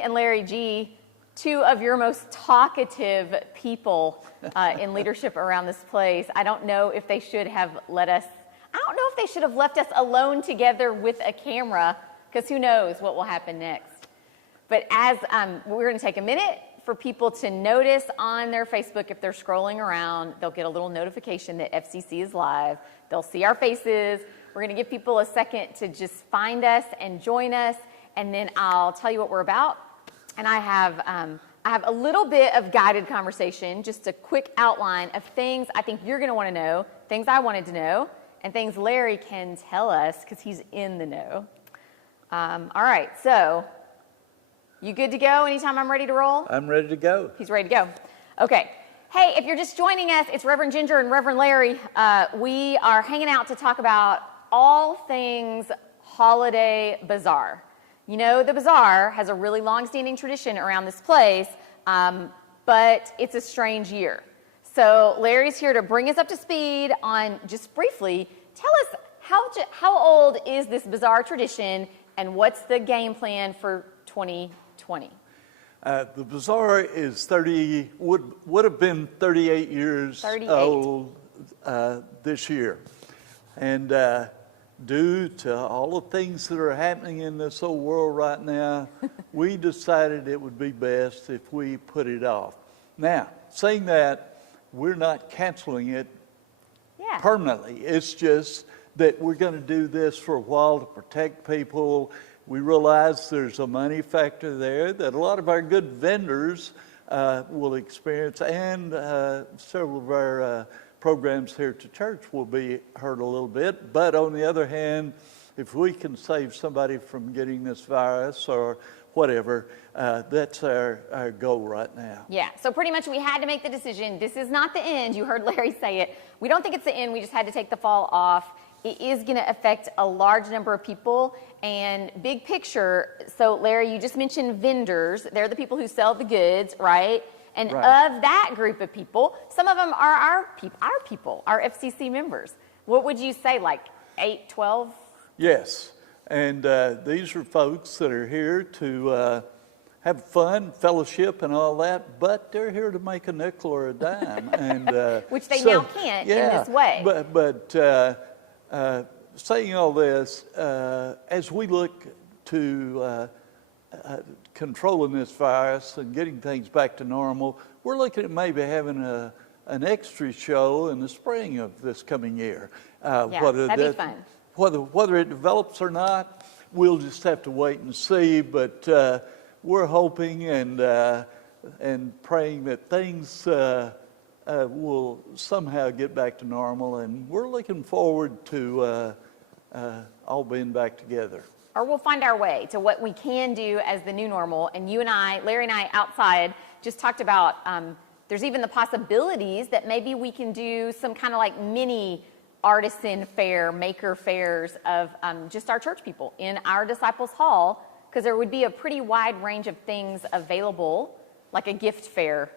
And Larry G., two of your most talkative people in leadership around this place. I don't know if they should have let us, I don't know if they should have left us alone together with a camera, because who knows what will happen next. But as we're going to take a minute for people to notice on their Facebook, if they're scrolling around, they'll get a little notification that FCC is live. They'll see our faces. We're going to give people a second to just find us and join us, and then I'll tell you what we're about. And I have a little bit of guided conversation, just a quick outline of things I think you're going to want to know, things I wanted to know, and things Larry can tell us because he's in the know. All right, so you good to go anytime I'm ready to roll? I'm ready to go. He's ready to go. Okay. Hey, if you're just joining us, it's Reverend Ginger and Reverend Larry. We are hanging out to talk about all things holiday bazaar. You know, the bazaar has a really long-standing tradition around this place, but it's a strange year. So Larry's here to bring us up to speed on, just briefly, tell us how old is this bazaar tradition and what's the game plan for 2020? The bazaar is would have been 38 years old this year. And due to all the things that are happening in this whole world right now, we decided it would be best if we put it off. Now, saying that, we're not canceling it permanently. It's just that we're going to do this for a while to protect people. We realize there's a money factor there that a lot of our good vendors will experience, and several of our programs here at the church will be hurt a little bit. But on the other hand, if we can save somebody from getting this virus or whatever, that's our goal right now. Yeah, so pretty much we had to make the decision. This is not the end. You heard Larry say it. We don't think it's the end. We just had to take the fall off. It is going to affect a large number of people. And big picture, so Larry, you just mentioned vendors. They're the people who sell the goods, right? And of that group of people, some of them are our people, our FCC members. What would you say, like 8, 12? Yes, and these are folks that are here to have fun, fellowship, and all that, but they're here to make a nickel or a dime. And which they now can't in this way. But saying all this, as we look to controlling this virus and getting things back to normal, we're looking at maybe having an extra show in the spring of this coming year. That'd be fun. Whether it develops or not, we'll just have to wait and see. But we're hoping and praying that things will somehow get back to normal, and we're looking forward to all being back together. Or we'll find our way to what we can do as the new normal. And you and I, Larry and I outside, just talked about there's even the possibilities that maybe we can do some kind of like mini artisan fair, maker fairs of just our church people in our Disciples Hall, because there would be a pretty wide range of things available, like a gift fair,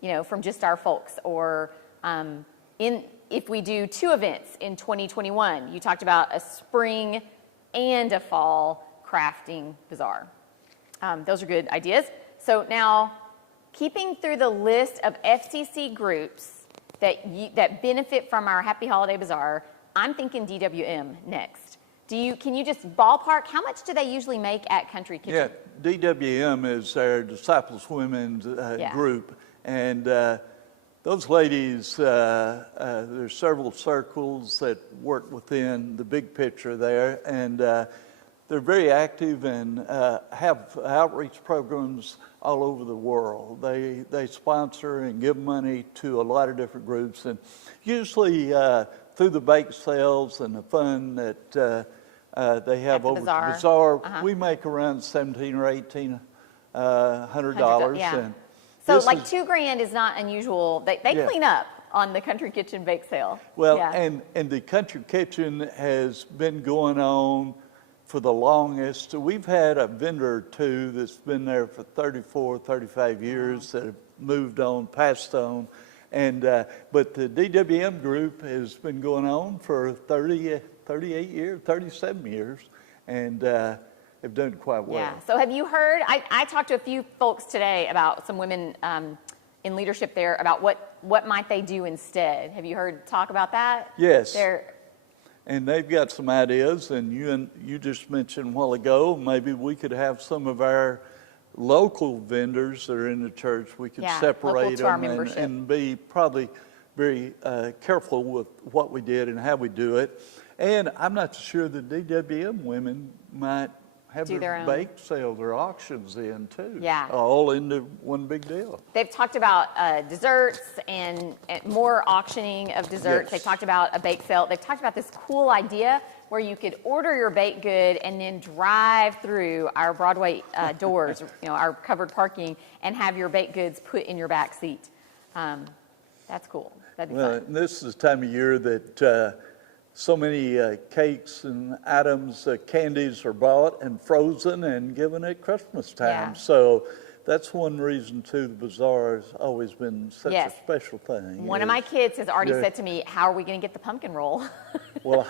you know, from just our folks. Or if we do 2 events in 2021, you talked about a spring and a fall crafting bazaar. Those are good ideas. So now, keeping through the list of FCC groups that benefit from our Happy Holiday Bazaar, I'm thinking DWM next. Can you just ballpark, how much do they usually make at Country Kitchen? Yeah, DWM is our Disciples Women's group, and those ladies, there's several circles that work within the big picture there, and they're very active and have outreach programs all over the world. They sponsor and give money to a lot of different groups, and usually through the bake sales and the fun that they have over at the bazaar, we make around $1,700 or $1,800. Yeah. And so like $2,000 is not unusual. They clean up on the Country Kitchen bake sale. Well, and the Country Kitchen has been going on for the longest. We've had a vendor or two that's been there for 34, 35 years that have moved on, passed on. And but the DWM group has been going on for 38 years, 37 years. And have done quite well. Yeah. So have you heard, I talked to a few folks today about some women in leadership there about what might they do instead. Have you heard talk about that? Yes. And they've got some ideas, and you just mentioned a while ago, maybe we could have some of our local vendors that are in the church, we could separate them and be probably very careful with what we did and how we do it. And I'm not sure the DWM women might have their bake sale, their auctions in too. Yeah. All into one big deal. They've talked about desserts and more auctioning of desserts. Yes. They've talked about a bake sale. They've talked about this cool idea where you could order your baked good and then drive through our Broadway doors, our covered parking, and have your baked goods put in your back seat. That's cool. That'd be fun. This is the time of year that so many cakes and items, candies are bought and frozen and given at Christmas time. Yeah. So that's one reason, too, the bazaar has always been such a special thing. One of my kids has already said to me, how are we going to get the pumpkin roll? Well,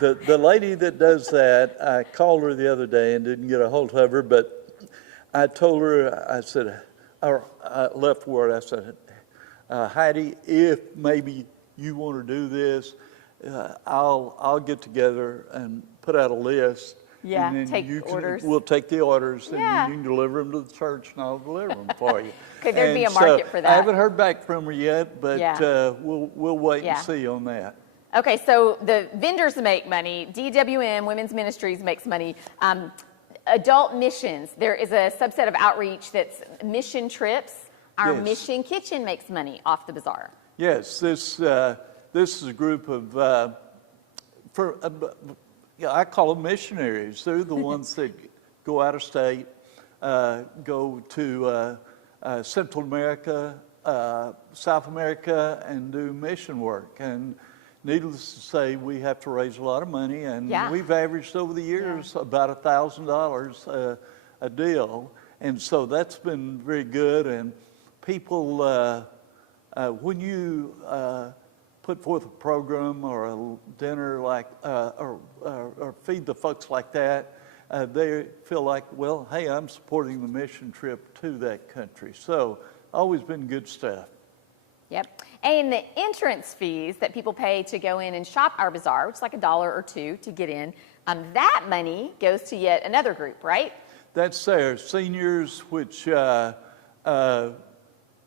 the lady that does that, I called her the other day and didn't get a hold of her, but I told her, I said, or I left word, I said, Heidi, if maybe you want to do this, I'll get together and put out a list. Yeah, and then take orders. We'll take the orders, and you can deliver them to the church, and I'll deliver them for you. Could there be a market for that? I haven't heard back from her yet, but we'll wait and see on that. Okay, so the vendors make money. DWM, Women's Ministries, makes money. Adult missions, there is a subset of outreach that's mission trips. Our mission kitchen makes money off the bazaar. Yes, this is a group of, I call them missionaries. They're the ones that go out of state, go to Central America, South America, and do mission work. And needless to say, we have to raise a lot of money, and we've averaged over the years about $1,000 a deal. And so that's been very good. And people, when you put forth a program or a dinner like, or feed the folks like that, they feel like, well, hey, I'm supporting the mission trip to that country. So always been good stuff. Yep. And the entrance fees that people pay to go in and shop our bazaar, which is like $1 or $2 to get in, that money goes to yet another group, right? That's their seniors, which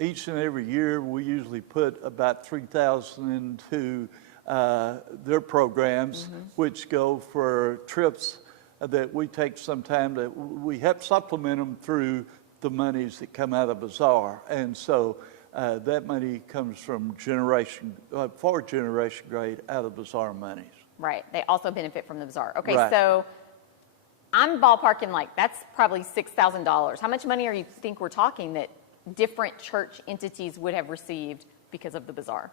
each and every year we usually put about $3,000 into their programs, which go for trips that we take sometime that we help supplement them through the monies that come out of the bazaar. And so that money comes from for generation grade out of bazaar monies. Right. They also benefit from the bazaar. Okay, so I'm ballparking like that's probably $6,000. How much money are you think we're talking that different church entities would have received because of the bazaar?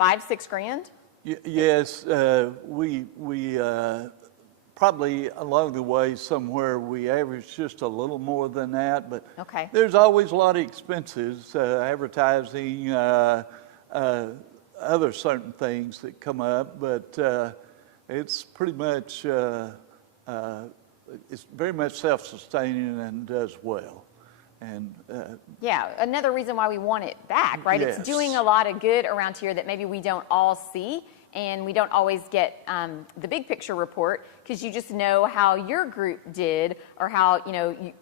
5-6 grand? Yes, we probably along the way somewhere we average just a little more than that, but there's always a lot of expenses, advertising, other certain things that come up, but it's pretty much, it's very much self-sustaining and does well. And another reason why we want it back, right? It's doing a lot of good around here that maybe we don't all see, and we don't always get the big picture report because you just know how your group did or how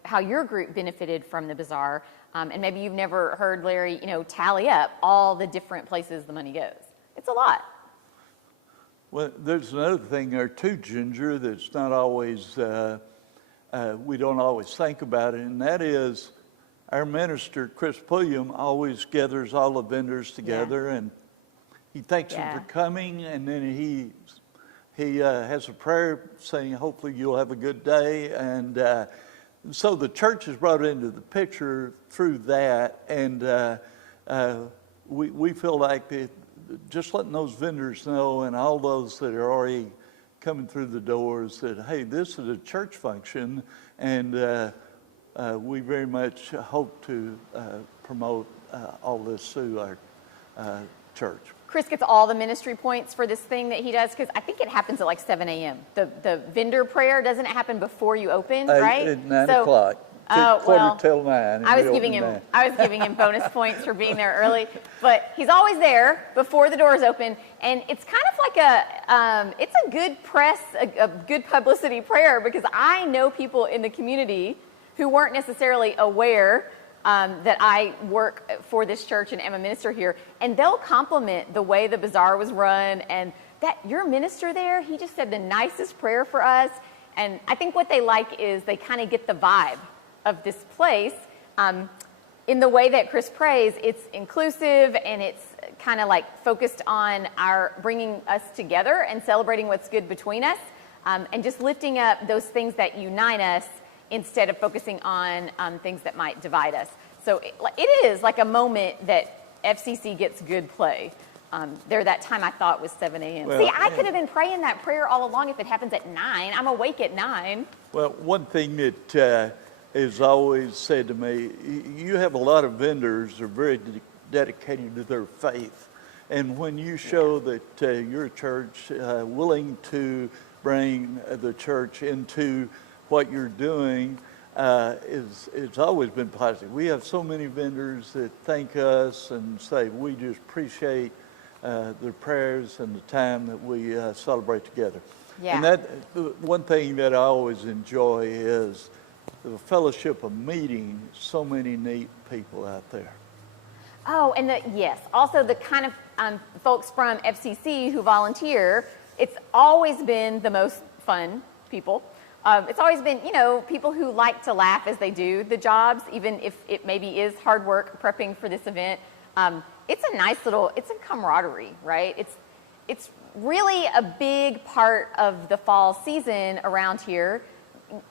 how your group benefited from the bazaar, and maybe you've never heard Larry tally up all the different places the money goes. It's a lot. Well, there's another thing there too, Ginger, that's not always we don't always think about it, and that is our minister, Chris Pulliam, always gathers all the vendors together, and he thanks them for coming, and then he has a prayer saying, hopefully you'll have a good day. And so the church is brought into the picture through that, and we feel like just letting those vendors know and all those that are already coming through the doors that, hey, this is a church function, and we very much hope to promote all this through our church. Chris gets all the ministry points for this thing that he does, because I think it happens at like 7 a.m. The vendor prayer, doesn't it happen before you open, right? At 9 o'clock. Quarter till 9. I was giving him bonus points for being there early, but he's always there before the doors open, and it's kind of like it's a good press, a good publicity prayer, because I know people in the community who weren't necessarily aware that I work for this church and am a minister here, and they'll compliment the way the bazaar was run, and that your minister there, he just said the nicest prayer for us. And I think what they like is they kind of get the vibe of this place. In the way that Chris prays, it's inclusive, and it's kind of like focused on our bringing us together and celebrating what's good between us, and just lifting up those things that unite us instead of focusing on things that might divide us. So it is like a moment that FCC gets good play. There, that time I thought was 7 a.m. Well, see, I could have been praying that prayer all along if it happens at 9. I'm awake at 9. Well, one thing that is always said to me, you have a lot of vendors that are very dedicated to their faith. And when you show that your church willing to bring the church into what you're doing, it's always been positive. We have so many vendors that thank us and say, we just appreciate their prayers and the time that we celebrate together. Yeah. And that one thing that I always enjoy is the fellowship of meeting so many neat people out there. Oh, and yes, also the kind of folks from FCC who volunteer, it's always been the most fun people. It's always been, people who like to laugh as they do the jobs, even if it maybe is hard work prepping for this event. It's a nice it's a camaraderie, right? It's really a big part of the fall season around here.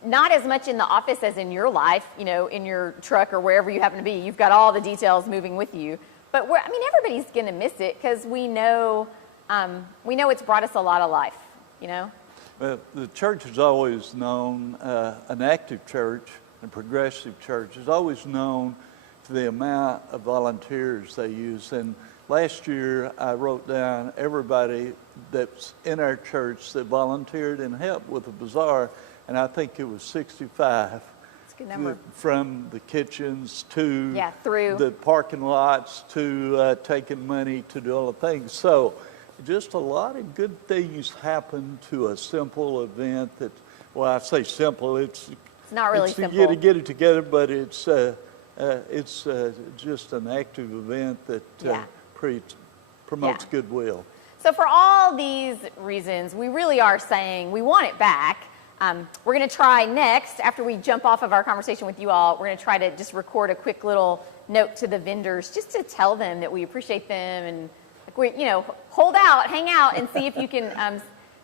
Not as much in the office as in your life, in your truck or wherever you happen to be. You've got all the details moving with you. But everybody's going to miss it, because we know it's brought us a lot of life, Well, the church has always known, an active church, a progressive church, is always known for the amount of volunteers they use. And last year, I wrote down everybody that's in our church that volunteered and helped with the bazaar, and I think it was 65. That's a good number. From the kitchens to through the parking lots to taking money to do all the things. So just a lot of good things happen to a simple event that, well, I say simple, it's not really simple. You get it together, but it's just an active event that promotes goodwill. So for all these reasons, we really are saying we want it back. We're going to try next, after we jump off of our conversation with you all, we're going to try to just record a quick little note to the vendors just to tell them that we appreciate them, and hold out, hang out, and see if you can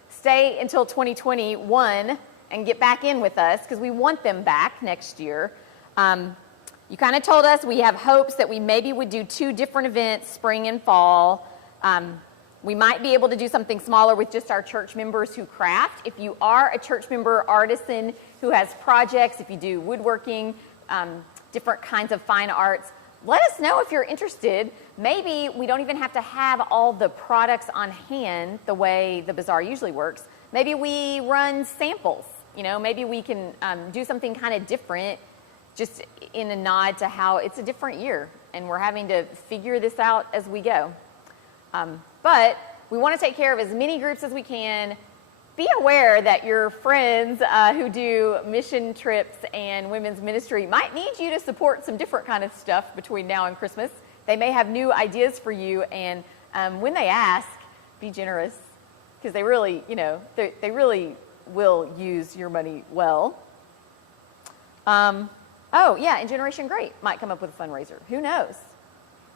stay until 2021 and get back in with us, because we want them back next year. You kind of told us we have hopes that we maybe would do 2 different events, spring and fall. We might be able to do something smaller with just our church members who craft. If you are a church member artisan who has projects, if you do woodworking, different kinds of fine arts, let us know if you're interested. Maybe we don't even have to have all the products on hand the way the bazaar usually works. Maybe we run samples. Maybe we can do something kind of different, just in a nod to how it's a different year and we're having to figure this out as we go. But we want to take care of as many groups as we can. Be aware that your friends who do mission trips and women's ministry might need you to support some different kind of stuff between now and Christmas. They may have new ideas for you, and when they ask, be generous, because they really, they really will use your money well. Oh yeah, and Generation Great might come up with a fundraiser. Who knows?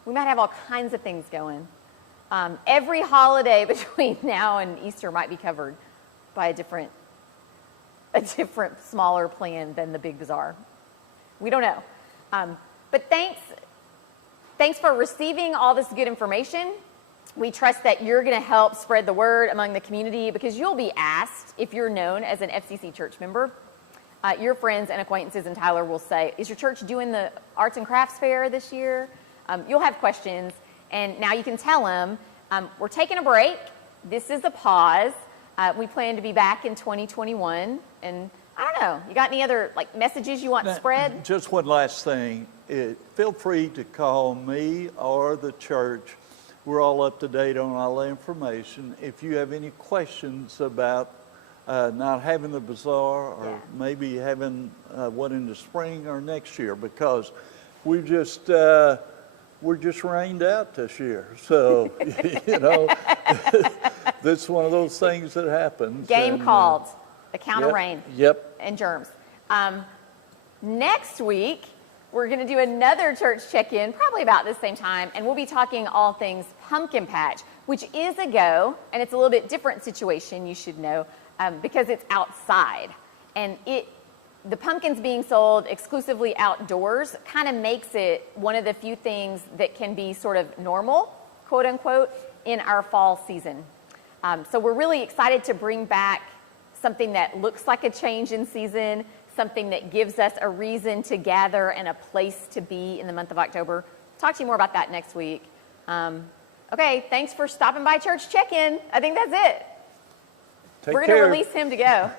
We might have all kinds of things going. Every holiday between now and Easter might be covered by a different smaller plan than the big bazaar. We don't know. But thanks for receiving all this good information. We trust that you're going to help spread the word among the community, because you'll be asked, if you're known as an FCC church member, your friends and acquaintances in Tyler will say, is your church doing the arts and crafts fair this year? You'll have questions. And now you can tell them, we're taking a break. This is a pause. We plan to be back in 2021. And I don't know, you got any other like messages you want to spread? Just one last thing. Feel free to call me or the church. We're all up to date on all the information. If you have any questions about not having the bazaar or maybe having one in the spring or next year, because we're just rained out this year. So, you know, that's one of those things that happens. Game called. Account of rain. Yep. And germs. Next week, we're going to do another church check-in, probably about this same time, and we'll be talking all things pumpkin patch, which is a go, and it's a little bit different situation, you should know, because it's outside. And the pumpkins being sold exclusively outdoors kind of makes it one of the few things that can be sort of normal, quote unquote, in our fall season. So we're really excited to bring back something that looks like a change in season, something that gives us a reason to gather and a place to be in the month of October. Talk to you more about that next week. Okay, thanks for stopping by Church Check-In. I think that's it. We're going to release him to go.